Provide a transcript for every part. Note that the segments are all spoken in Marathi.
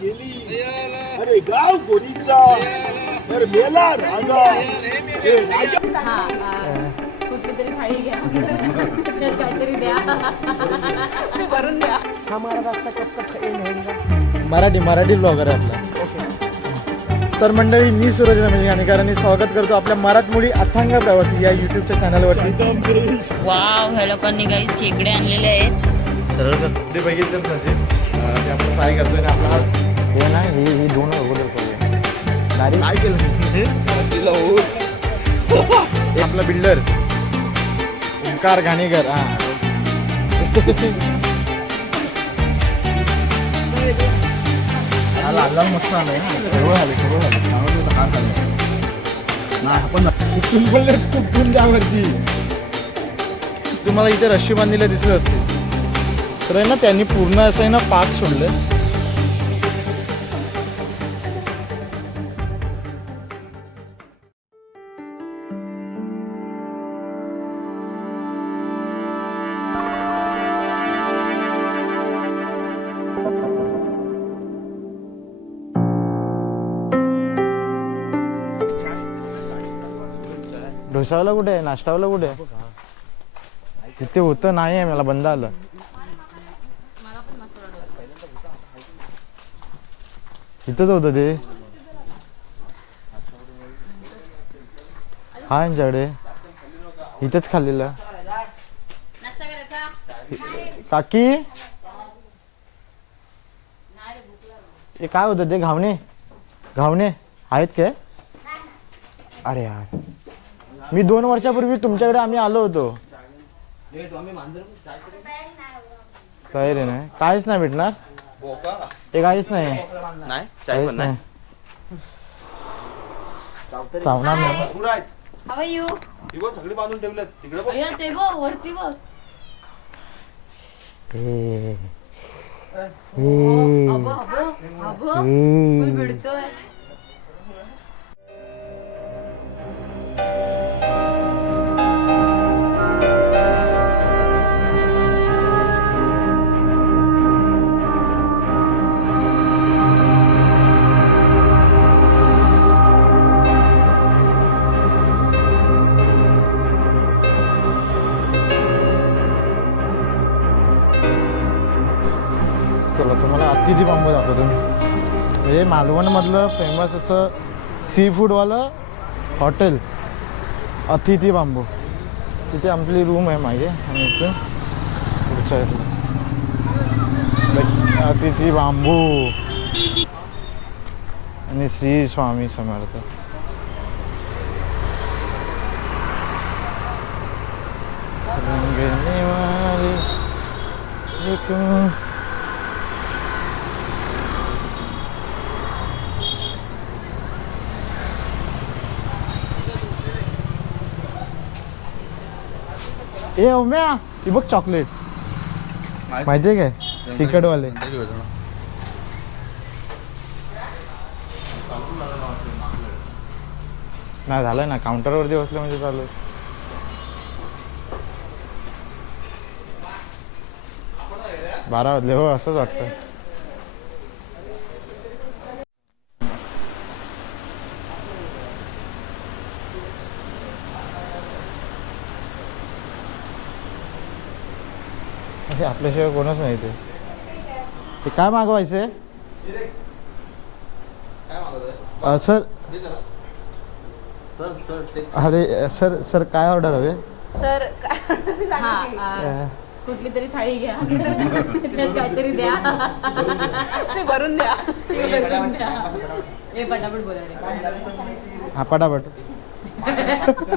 गेली. अरे गाव गोडीचा. अरे मेला राजा. हे राजा. हा हा. कुठली तरी थाळी घ्या. त्यात काहीतरी द्या. भरून द्या. मराठी मराठी ब्लॉगर आहे आपला. तर मंडळी मी सूरज रमेश गाणेकरांनी स्वागत करतो आपल्या मराठमोळी अथांग प्रवासी या युट्यूबच्या चॅनलवरती वाव ह्या लोकांनी काहीच खेकडे आणलेले आहेत. सरळ ते बघितलं म्हणजे ते आपण फ्राय करतोय आणि आपला हा हे ना ही ही दोन गाडी काय केलं? तिला हो. आपला बिल्डर. ओंकार घाणेकर हा. हा, लाल लाल मस्त आलंय हा. सर्व झाले सर्व झाले चांगलं होतं हात आले. नाही आपण कुठून बोलले कुठून त्यावरती तुम्हाला इथे रश्मी बांधलेल्या दिसत असते तर आहे ना त्यांनी पूर्ण असं आहे ना पाक सोडलं. ढोसावाला कुठे आहे? नाश्तावाला कुठे आहे? तिथे होतं? नाही आहे मला बंद आलं. इथंच होतं ते. हा यांच्याकडे इथंच खाल्लेलं. काकी? हे काय होतं ते? घावणे. घावणे आहेत काय? अरे यार. मी दोन वर्षापूर्वी तुमच्याकडे आम्ही आलो होतो. काय रे नाही? काहीच नाही भेटणार. ते काहीच नाही. नाही? काहीच नाही? चावणार नाही. हवा सगळे बांधून ठेवले तिकडे अय्या ते बघ वरती बघ. अबो अबो अबो. फुल भिडतोय? मालवणमधलं फेमस असं सी फूडवालं हॉटेल अतिथी बांबू. तिथे आपली रूम आहे माझी आणि इथे पुढच्या अतिथी बांबू. आणि श्री स्वामी समर्थ. रंगने ए ओम्या ही बघ चॉकलेट माहितीये काय? तिखटवाले. नाही झालंय ना. काउंटरवरती बसलं म्हणजे चालू. आहे. बारा वाजले हो असंच वाटतं हे आपल्याशिवाय कोणच नाही ते ते काय मागवायचे सर अरे सर सर काय ऑर्डर हवे सर हा कुठली तरी थाळी घ्या काहीतरी द्या भरून द्या भरून द्या ए पटापट बोला रे हा पटापट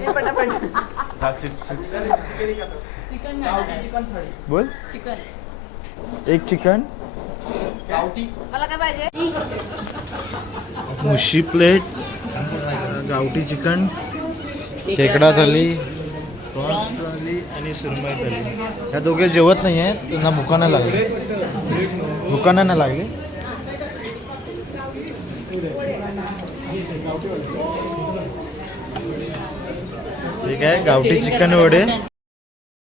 पटापट चिकन चिकन बोल. चिकन. एक चिकन. मला काय पाहिजे? मुशी प्लेट गावठी चिकन खेकडा थाली थाली आणि सुरमई थाली. ह्या दोघे जेवत नाही आहेत त्यांना भुका नाही लागली. भुका नाही लागली. ठीक आहे गावठी चिकन वडे.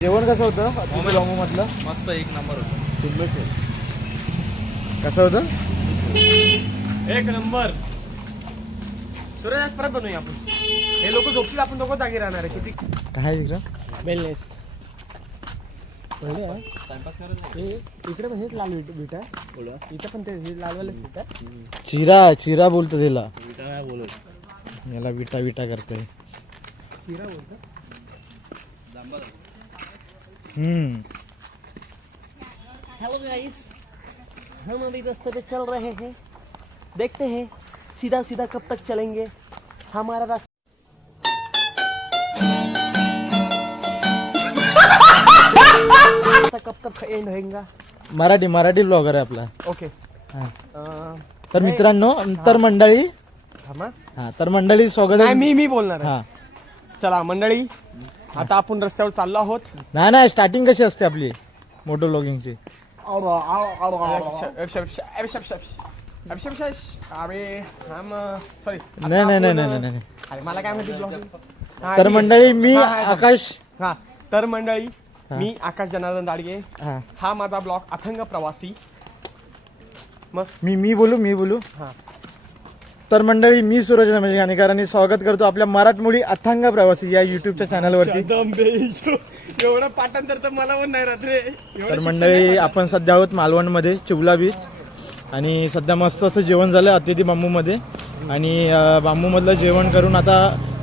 जेवण कसं होतं? बांबू मधलं मस्त एक नंबर होता. कसं होतं? एक नंबर. सूर्य आज परत बनवूया आपण. हे लोक झोपतील आपण दोघं जागी राहणार आहे. किती? काय इकडं? वेलनेस इकडे पण हेच लाल बीट आहे. इथं पण ते हे लालवाले बीट आहे. चिरा चिरा बोलतो त्याला याला विटा विटा करते चिरा बोलतो हेलो गाइस हम अभी रास्ते पे चल रहे हैं। देखते हैं सीधा सीधा कब तक चलेंगे। हमारा रास्ता कब तक एंड होएगा? मराठी मराठी ब्लॉगर आहे आपला. ओके हा. तर मित्रांनो तर मंडळी थांबा हा तर मंडळी स्वागत नाही आहे मी मी बोलणार आहे. हा. चला मंडळी. आता आपण रस्त्यावर चाललो आहोत. नाही नाही स्टार्टिंग कशी असते आपली? मोटो ब्लॉगिंगची अरे हम सॉरी नाही नाही नाही नाही नाही अरे मला काय माहिती ब्लॉगिंग तर मंडळी मी आकाश हा तर मंडळी मी आकाश जनार्दन दाडगे. हा. हा माझा ब्लॉग अथंग प्रवासी. मग मी मी बोलू मी बोलू? हा. तर मंडळी मी सूरज रमेश गाणेकर आणि स्वागत करतो आपल्या मराठमोळी अथांग प्रवासी या युट्यूबच्या चॅनलवरती एवढं पाठांतर तर मला पण नाही राहत रे. एवढं तर मंडळी आपण सध्या आहोत मालवणमध्ये चिवला बीच आणि सध्या मस्त असं जेवण झालं अतिथी बांबूमध्ये. आणि बांबूमधलं जेवण करून आता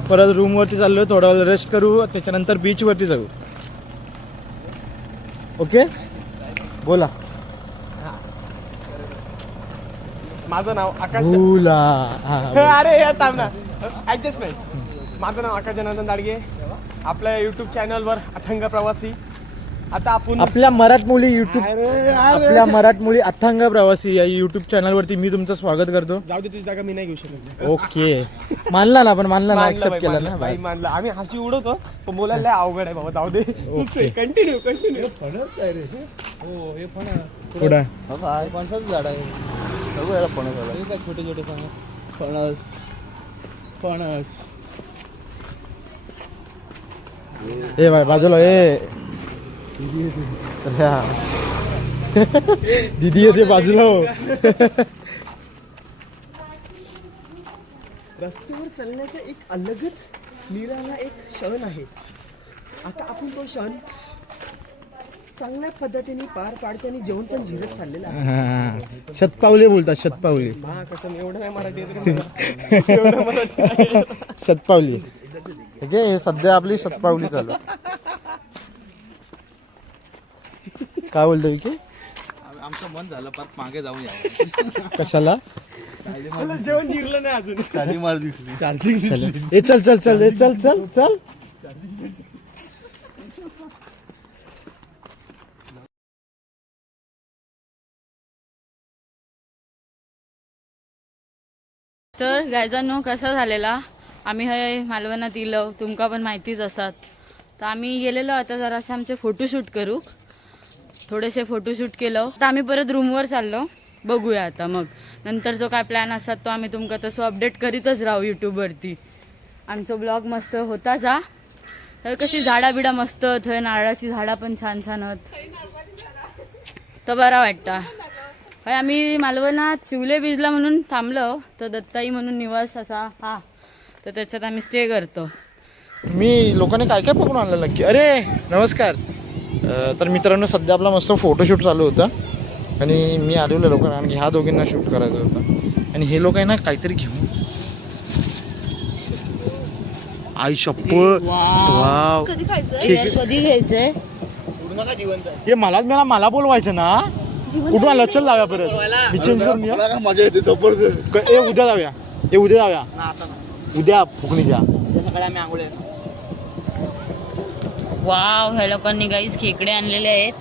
परत रूमवरती चाललो थोडा वेळ रेस्ट करू त्याच्यानंतर बीचवरती जाऊ. ओके बोला. माझं नाव आकाश बोला हा, अरे या थांब ना. ऍडजस्टमेंट माझं नाव आकाश जनार्दन दाडगे. आपल्या युट्यूब चॅनलवर अथंग प्रवासी. आता आपण आपल्या मराठमोळी युट्यूब आपल्या मराठमोळी अथांग प्रवासी या युट्यूब चॅनलवरती मी तुमचं स्वागत करतो. जाऊ दे तुझी जागा मी नाही घेऊ शकत. ओके. मानला ना पण मानला ना ऍक्सेप्ट केला ना बाई. मानलं. आम्ही हसी उडवतो पण बोलायला लय अवघड आहे बाबा. जाऊ दे. कंटिन्यू कंटिन्यू पुढं फणसाचं झाड आहे. बघू याला फणस आला. काय छोटे छोटे फणस? फणस. फणस. ए बाय बाजूला ए. दीदी येते बाजूला हो. रस्त्यावर चालण्याचा एक अलगच निराला एक क्षण आहे. आता आपण तो क्षण चांगल्या पद्धतीने पार पाडतो आणि जेवण पण झिरत चाललेलं आहे. हा. शतपावले बोलतात शतपावले. हा कसं एवढं नाही मराठी येत रे. मला. एवढं मराठी नाही येत. शतपावली. ठीक आहे हे सध्या आपली शतपावली चालू. आहे. काय बोलतो विकी? आमचं मन झालं परत मागे जाऊन या कशाला? मला जेवण जिरलं नाही अजून. मार दिसली. ए चल चल चल ए चल चल चल. तर गायजांनो कसा झालेला? आम्ही हे मालवणात इलो तुमका पण माहितीच असत तर आम्ही गेलेलो. आता जरासे आमचे फोटोशूट करू. थोडेसे फोटोशूट केलं. तर आम्ही परत रूमवर चाललो. बघूया आता मग. नंतर जो काय प्लॅन असतात तो आम्ही तुमका तसं अपडेट करीतच राहू यूट्यूबवरती आमचं ब्लॉग मस्त होता जा. तर कशी झाडा बिडा मस्त थंय नारळाची झाडा पण छान छान आहेत. तर बरा वाटतं. हय आम्ही मालवणात चिवले बिजला म्हणून थांबलो. तर दत्ताई म्हणून निवास असा हा. तर त्याच्यात आम्ही स्टे करतो. मी लोकांनी काय काय पकडून आणलं नक्की अरे नमस्कार. तर मित्रांनो सध्या आपला मस्त फोटोशूट चालू होतं. आणि मी आलेलो लोकांना आणि ह्या दोघींना शूट करायचं होतं. आणि हे लोक आहे ना काहीतरी घेऊन. आई शप्प वाव. कधी घ्यायचंय? हे मला मला बोलवायचं ना. कुठून आलं? चल जाऊया परत. मी चेंज करून या मला मजा येते जबरदस्त क- ए उद्या जाऊया. ए उद्या जाऊया. उद्या फुकणीच्या वाव ह्या लोकांनी काहीच खेकडे आणलेले आहेत.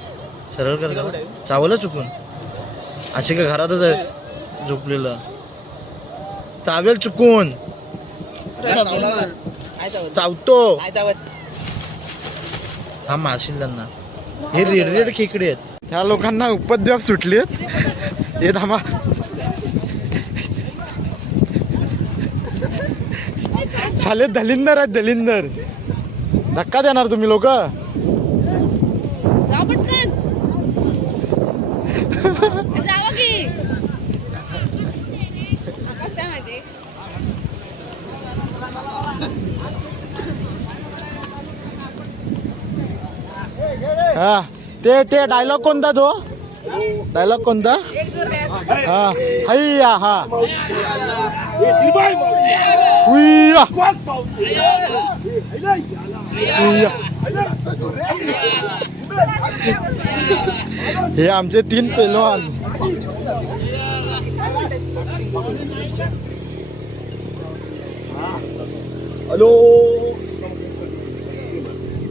सरळ कर. चावलं चुकून. अशी का घरातच आहे झोपलेलं. चावेल चुकून. चावतो. हा मारशील त्यांना. हे रेड रेड खेकडे आहेत. ह्या लोकांना उपद्रव सुटलेत. हे धामा झाले दलिंदर आहेत दलिंदर धक्का देणार तुम्ही लोक. हा. ते ते डायलॉग कोणता तो? डायलॉग कोणता? हा. हैया हा. हे आमचे तीन पेलवान. हॅलो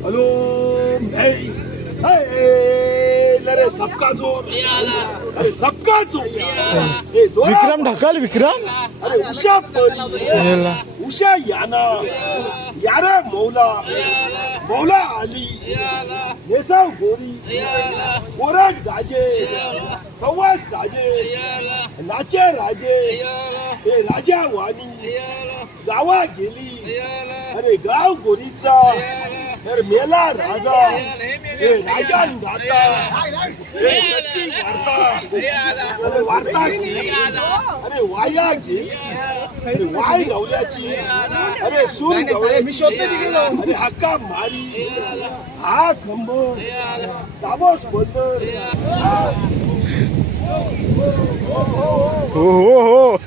हॅलो अरे सबका जोर. अरे सबका जोर. ए, जोरात. विक्रम ढकल विक्रम. अरे उषा परी. उषा याना. यारा मौला. मौला आली. नेसाव गोरी. गोरख दाजे. संवाद साजे. नाचे राजे. हे राजा वाणी. गावा गेली. अरे गाव गोरीचा. मेला राजा. हे राजा गाता हे सच्ची वार्ता. अरे वार्ता अरे वाया गेली अरे वाय गवल्याची. अरे सून गवल्याची. अरे हक्का मारी. हा खंब. दाबोस बंदर. हो हो हो.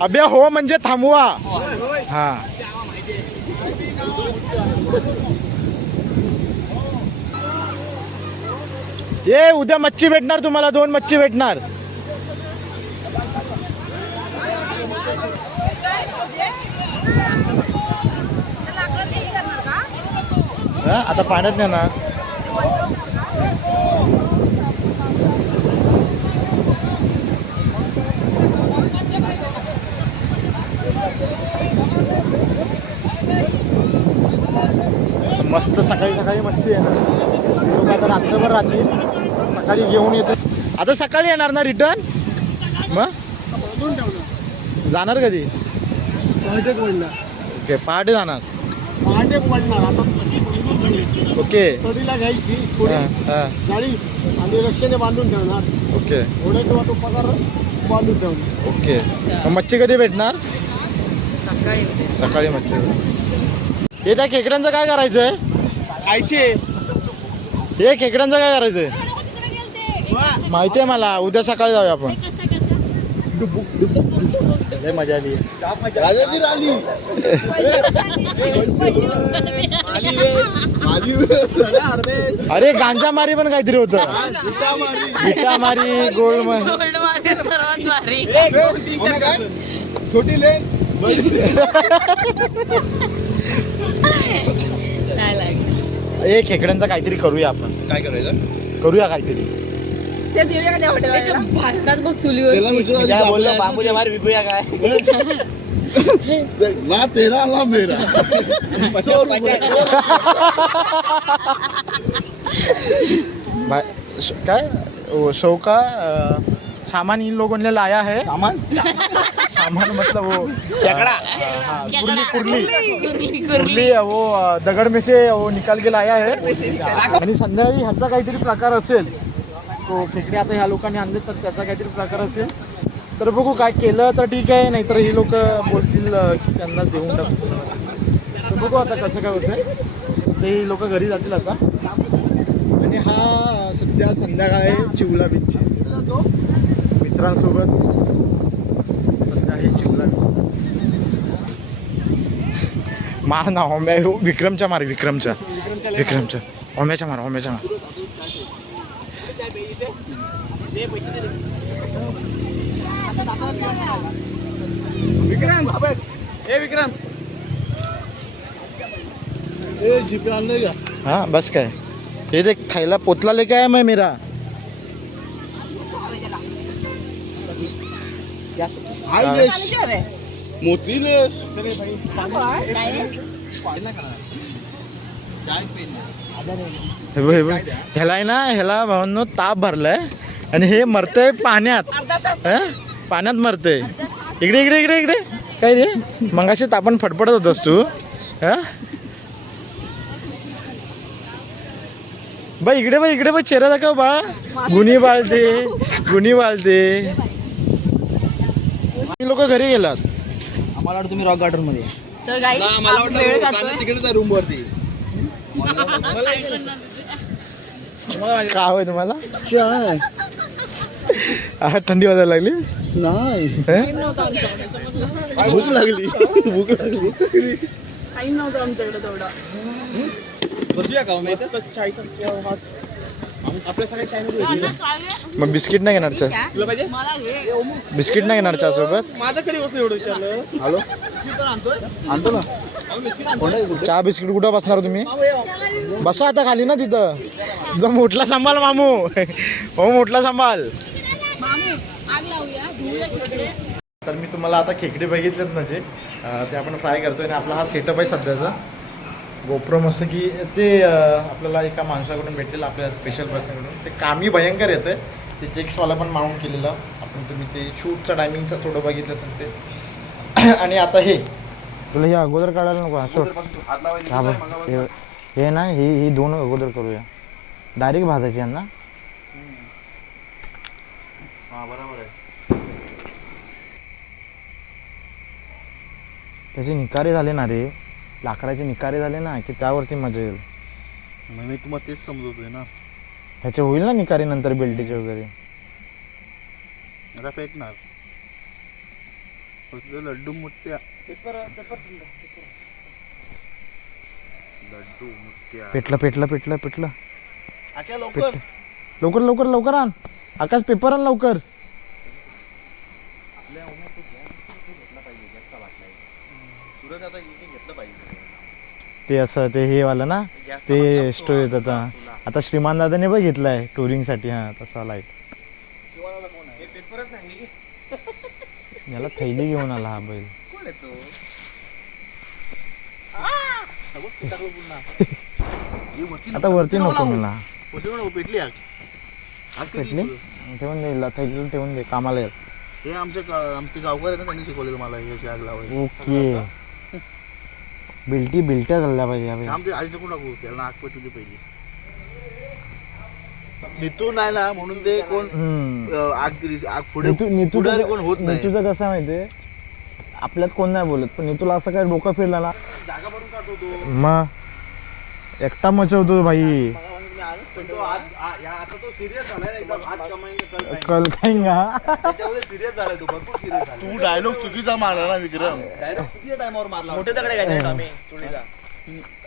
अभ्या हो म्हणजे थांबवा. हा. ये उद्या मच्छी भेटणार तुम्हाला दोन मच्छी भेटणार. हा, आता पाण्यात नाही ना. मस्त सकाळी सकाळी मच्छी येणार. लोक आता रात्रभर राहतील. सकाळी घेऊन येते. आता सकाळी येणार ना रिटर्न मग? जाणार कधी? ओके पहाटे जाणार. ओके तडीला घ्यायची हां हां. गाडी आणि रस्त्याने बांधून ठेवणार. ओके थोडे किंवा तो पगार बांधून ठेवणार. ओके मग मच्छी कधी भेटणार? सकाळी. सकाळी मच्छी हे त्या खेकड्यांचं काय करायचं आहे खायचे. हे खेकड्यांचं काय करायचंय? माहिती आहे मला उद्या सकाळी जाऊया आपण. लय मजा आली. अरे गांजा मारी पण काहीतरी होतं. विटा मारी गोल्ड मारी सर्वात भारी. छोटी लेस. नाही हे खेकड्यांचं काहीतरी करूया आपण. काय करायचं? करूया काहीतरी. ते भासतात बघ चुलीवर बोललो बांबूच्या बाहेर विकूया काय? ला तेरा ला मेरा. सौ रुपये. बा- श- काय? वो शो का अ, सामान इन लोगों ने लाया है। सामान? सामान मतलब वो। हाँ कुर्ली कुर्ली। कुर्ली वो दगड में से वो निकाल के लाया है। आणि संध्याकाळी ह्याचा काहीतरी प्रकार असेल तो खेकडे आता ह्या लोकांनी आणले तर त्याचा काहीतरी प्रकार असेल. तर बघू काय केलं तर ठीक आहे नाहीतर ही लोक बोलतील की त्यांना देऊन टाकू. तर बघू आता कसं काय होतंय. ते लोक घरी जातील आता. आणि हा सध्या संध्याकाळ आहे चिवला बीच मित्रांसोबत. सध्या चिवला बीच मार ना होम्या विक्रमच्या मार विक्रमच्या. विक्रमच्या. होम्याच्या मार होम्याच्या मार. विक्रम! ए विक्रम! ए जीपे आणलं का हाँ बस काय. ये देख थैला पोतला लेके आया मैं मेरा? ह्याला आहे ना ह्याला भावांनो ताप भरलाय. आणि हे मरतय पाण्यात. हं? पाण्यात मरतय. इकडे इकडे इकडे इकडे. काय रे? मगाशी तापण फडफडत होतस तू. हं? बाई इकडे बाई इकडे बाई. चेहरा दाखव बाळ. गुन्ही बाळते गुन्ही बाळते लोक घरी गेलात. आम्हाला वाटतं तुम्ही रॉक गार्डनमध्ये. तर गाई मला वाटतं वेळ तो जातोय. काना तिकडेच आहे रूम वरती. का हवंय तुम्हाला? चाय. थंडी वाजायला लागली? नाही. हे? भूक लागली. भूक लागली. नव्हता आमच्याकडे तेवढा. बसूया का? मी चायचा मग बिस्किट नाही घेणार चहा? तुला पाहिजे? मला घे. बिस्किट नाही घेणार चहा सोबत माझं कधी बसलं एवढं विचारलं? हॅलो? आणतो ना. चहा बिस्किट कुठं बसणार तुम्ही? बसा आता खाली ना तिथं. जर मोठला सांभाळ मामू. हो मोठला खेकडे. तर मी तुम्हाला आता खेकडे बघितलेत ना जे ते आपण फ्राय करतोय आणि आपला हा सेटअप आहे सध्याचा. गोप्रो मस्त की ते आपल्याला एका माणसाकडून भेटलेलं आपल्या स्पेशल पर्सनकडून ते कामी भयंकर येतं ते चेक्सवाला पण माउंट केलेलं. आपण तुम्ही ते शूटचं टायमिंगचं थोडं बघितलं तर ते. आणि आता हे. तुला हे अगोदर काढायला नको असं. हा बघ हे- हे ना ही ही दोन अगोदर करूया. डायरेक्ट भाजायची यांना. त्याचे निकारे झाले ना रे. लाकडाचे निकारे झाले ना की त्यावरती मजा येईल. मी तुम्हाला तेच समजवतोय ना. ह्याचे होईल ना निकारे नंतर बेल्टीचे वगैरे? आता पेटणार. फक्त लड्डू मुठ्या लड्डू मुठ्या पेटलं पेटलं पेटलं पेटलं. आक्या लवकर. लवकर लवकर लवकर आण. आकाश पेपर आण लवकर. सुरत आता इथे घेतलं पाहिजे. ते असं ते हे वालं ना ते स्टोरी येत आता. आता श्रीमान दादाने बघितलंय टुरिंगसाठी हा तसा लाइट याला थैली घेऊन आला हा बैल. कोण येतो आता वरती नको मला. पेटली आग आग पेटली? ठेवून दे थैली ठेवून दे कामाला हे आमचे गा- आमचे गावकर आहेत ना त्यांनी शिकवलेलं मला हे अशी आग लावायची. ओके. बिल्टी बिलट्या झाल्या पाहिजे. आमचे आधी नको टाकू. त्याला आग पेटवली पहिली. नितू नाही ना म्हणून ते कोण हम्म. अं, आग आग पुढे नितू नितू पुढारी कोण होत नाही. नितूचं कसं आहे माहितीये? आपल्यात कोण नाही बोलत पण नितूला असं काय डोकं फिरला ना? जागा भरून काढतो तो. मग? एकटा मचवतो भाई. पण तो आज आ- या- आता तो सिरियस झालाय. ना एकदम आज कमाईने कल खाएंगे. कल खाईंगा त्याच्यामध्ये सिरियस झालाय तो भरपूर सिरियस झाला तू डायलॉग चुकीचा मारला ना विक्रम. डायरेक्ट टायमावर मारला मोठे दगडे घ्यायचे आम्ही चुलीला.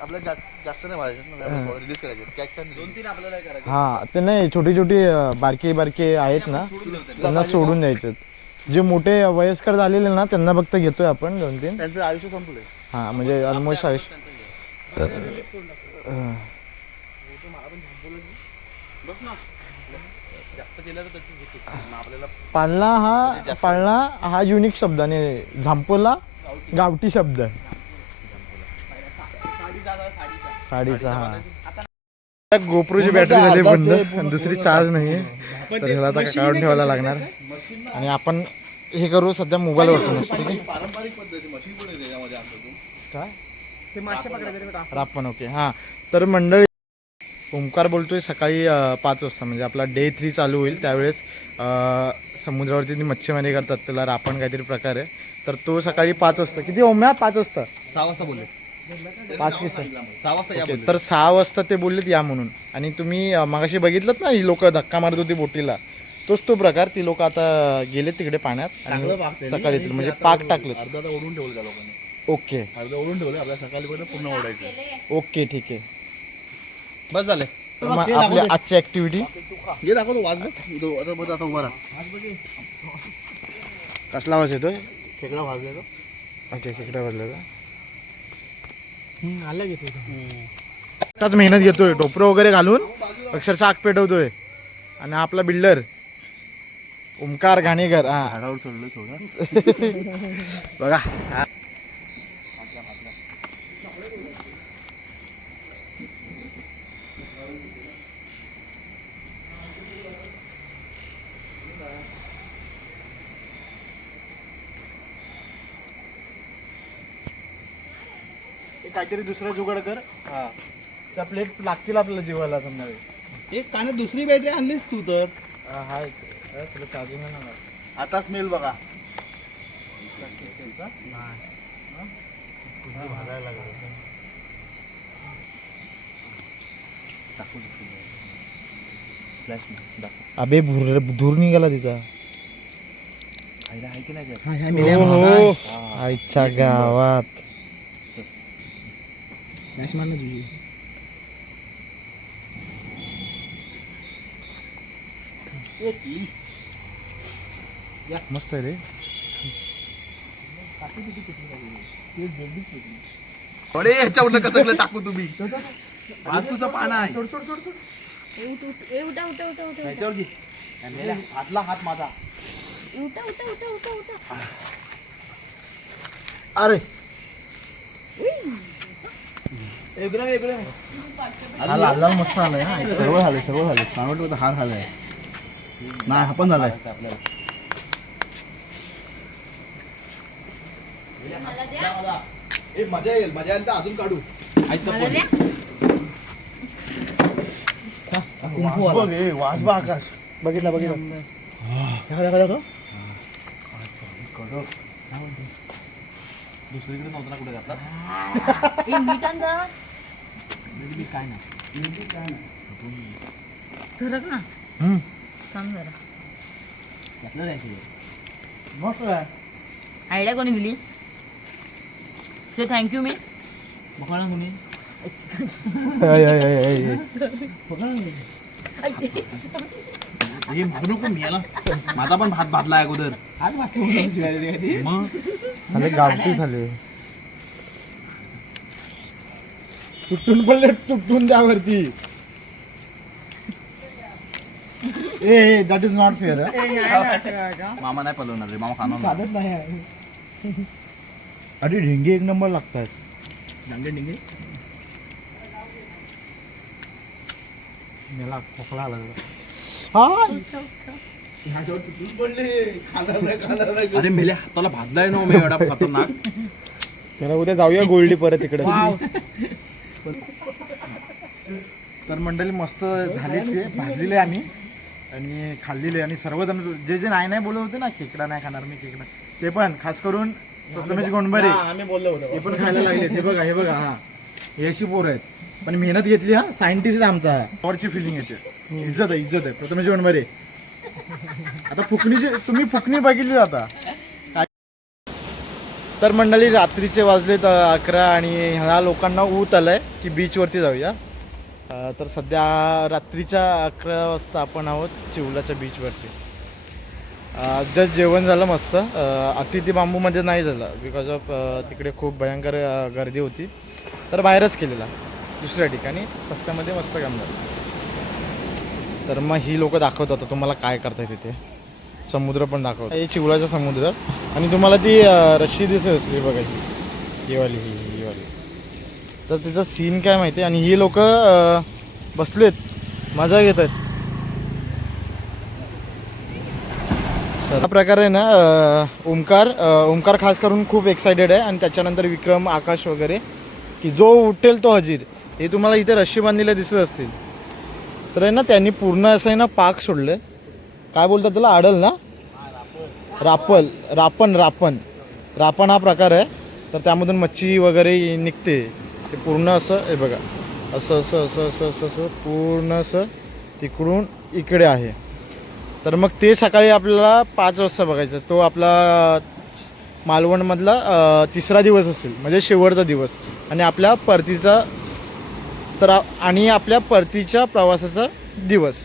आपल्याला जा- जास्त नाही मारायचं रिलीज करायचे. कॅप्टन दोन तीन आपल्याला करायचे हा ते नाही छोटी छोटी अं, बारकी बारके आहेत ना त्यांना सोडून द्यायचे जे मोठे वयस्कर झालेले ना त्यांना फक्त घेतोय आपण दोन तीन त्यांचं आयुष्य संपलंय. हा म्हणजे ऑलमोस्ट आयुष्य ना जास्त केलं तर त्याची चुकी. मग आपल्याला पालना हा पाळणा हा युनिक शब्द आणि झांपोला गावठी. शब्द आहे. साडीचा हा. गोप्रोची बॅटरी झाली बंद. आणि दुसरी चार्ज नाही तर ह्याला आता काढून ठेवायला लागणार. आणि आपण हे करू सध्या मोबाईल वरतून ठीक आहे पारंपरिक पद्धती मशीन पण आहे त्याच्यामध्ये आमचं. काय? ते मासे पकडायचे रापण ओके हां. तर मंडळी ओंकार बोलतोय सकाळी पाच वाजता. म्हणजे आपला डे थ्री चालू होईल. त्यावेळेस समुद्रावरती ती मच्छीमारी करतात त्याला रापण काहीतरी प्रकार आहे. तर तो सकाळी पाच वाजता. किती ओम्या? पाच वाजता? सहा वाजता बोलले. पाच की सहा. ओके तर सहा वाजता ते बोललेत या म्हणून. आणि तुम्ही मगाशी बघितलं ना ही लोक धक्का मारत होती बोटीला? तोच तो प्रकार. ती लोक आता गेले तिकडे पाण्यात टाकलं आणि सकाळी म्हणजे पाक ओढून ठेवलं त्या लोकांनी. ओके. ओढून ठेवलं आपल्या सकाळी पण पूर्ण ओढायचं. ओके ठीक आहे. बस झाले. तर मग आपल्या आजची ऍक्टिव्हिटी हे दाखवतो वाज आता उभा राहा. कसला आवाज येतोय? खेकडा भाजले तो. ओके खेकडा वाजला आलं घेतो त्यात मेहनत घेतोय. टोपरं वगैरे घालून अक्षरशः आग पेटवतोय. आणि आपला बिल्डर ओमकार घाणेकर. हा. झाडावर चढलो थोडं. बघा. काहीतरी दुसरा जुगाड कर. हा. त्या प्लेट लागतील आपल्याला जेवायला संध्याकाळी एक कानात दुसरी बॅटरी आणलीस तू तर. हा, तुला चार्जिंग नाही ना आता स्मेल बघा. अबे भूर धूर निघाला तिचा आहे की नाही? हा, हो हो. आईच्या गावात. Flash मार ना तुझी मस्त आहे रे. अरे ह्याच्यावर कसं टाकू तुम्ही? तुझं पाना आहे. उठ, उठ, ए, उठा उठा उठा उठा ह्याच्यावर घे. मेल्या, हातला हात माझा. उठा उठा उठा उठा उठा. अरे. हा लाल लाल मस्त आलाय हा. सर्व झालंय सर्व झालंय चांगलं वाटतं हार झालाय नाही हा पण झालाय. मला ए मजा येईल मजा येईल तर अजून काढू. मला द्या वास बघ ए, वास बघ आकाश. बघितला बघितला. दाखव, दाखव, दाखव. दुसरीकडे नव्हता ना कुठे घातला? ए, मीठ आण. काय नाही. सरक ना. थांब जरा. घातलं नाही मस्त आहे. आयडिया कोणी दिली? से थँक्यू मी. बघा कोणी आय, आय, आय, आय, आय. हे मागू नको मी याला माझा पण भात भातला अगोदर. मग? झाले गावठी झाले. तुटून पडले तुटून त्यावरती ए दॅट इज नॉट फेअर मामा नाही पलवणार रे मामा खाणार साधत नाही आहे. अरे ढेंगे एक नंबर लागतात. डांगे डिंगे मला खोकला आला अरे मेल्या हाताला भाजलाय ना मी एवढा खतरनाक. त्याला उद्या जाऊया गोल्डी परत इकडे. तर मंडळी मस्त झालीच आहे भाजलेले आम्ही. आणि खाल्लेले आणि सर्वजण जे जे नाही नाही बोलत होते ना खेकडा नाही खाणार मी खेकडा ते पण खास करून गोंडबरे. आम्ही बोललो होतो. हे पण खायला लागले हे बघा हे बघा हा. हे अशी पोरं आहेत. पण मेहनत घेतली हा. सायंटिस्ट आमचा. आवडची फिलिंग येते. इज्जत आहे इज्जत आहे. प्रथमेश गोंडबरे आता फुकणीची तुम्ही फुकणी बघितली आता. तर मंडळी रात्रीचे वाजलेत अ, अकरा आणि ह्या लोकांना ऊत आलंय की बीचवरती जाऊया. तर सध्या रात्रीच्या अकरा वाजता आपण आहोत चिवलाच्या बीचवरती जस्ट जेवण झालं मस्त. अतिथी बांबूमध्ये नाही झालं. बिकॉज ऑफ तिकडे खूप भयंकर गर्दी होती. तर बाहेरच केलेला. दुसऱ्या ठिकाणी स्वस्त्यामध्ये मस्त काम झालं. तर मग ही लोक दाखवत होता तुम्हाला काय करताय तिथे. समुद्र पण दाखवत हे चिवळाचा समुद्र आणि तुम्हाला ती रशी रश्शी दिसत असली बघायची ही. वाली ही ही वाली. तर तिचा सीन काय माहिती? आहे आणि ही लोक बसलेत. मजा घेत आहेत हा प्रकार आहे ना ओंकार ओमकार ओमकार खास करून खूप एक्सायटेड आहे. आणि त्याच्यानंतर विक्रम आकाश वगैरे की जो उठेल तो हजीर. हे तुम्हाला इथे रश्शी बांधलेल्या दिसत असतील. तर आहे ना त्यांनी पूर्ण असं आहे ना पाक सोडले काय बोलतात त्याला? आडल ना? रापल. रापण रापण रापण हा प्रकार आहे. तर त्यामधून मच्छी वगैरे निघते. ते पूर्ण असं हे बघा. असं असं असं असं असं असं पूर्ण असं तिकडून इकडे आहे. तर मग ते सकाळी आपल्याला पाच वाजता बघायचं. तो आपला मालवणमधला तिसरा दिवस असेल. म्हणजे शेवटचा दिवस. आणि आपल्या परतीचा तर आणि आपल्या परतीच्या प्रवासाचा दिवस.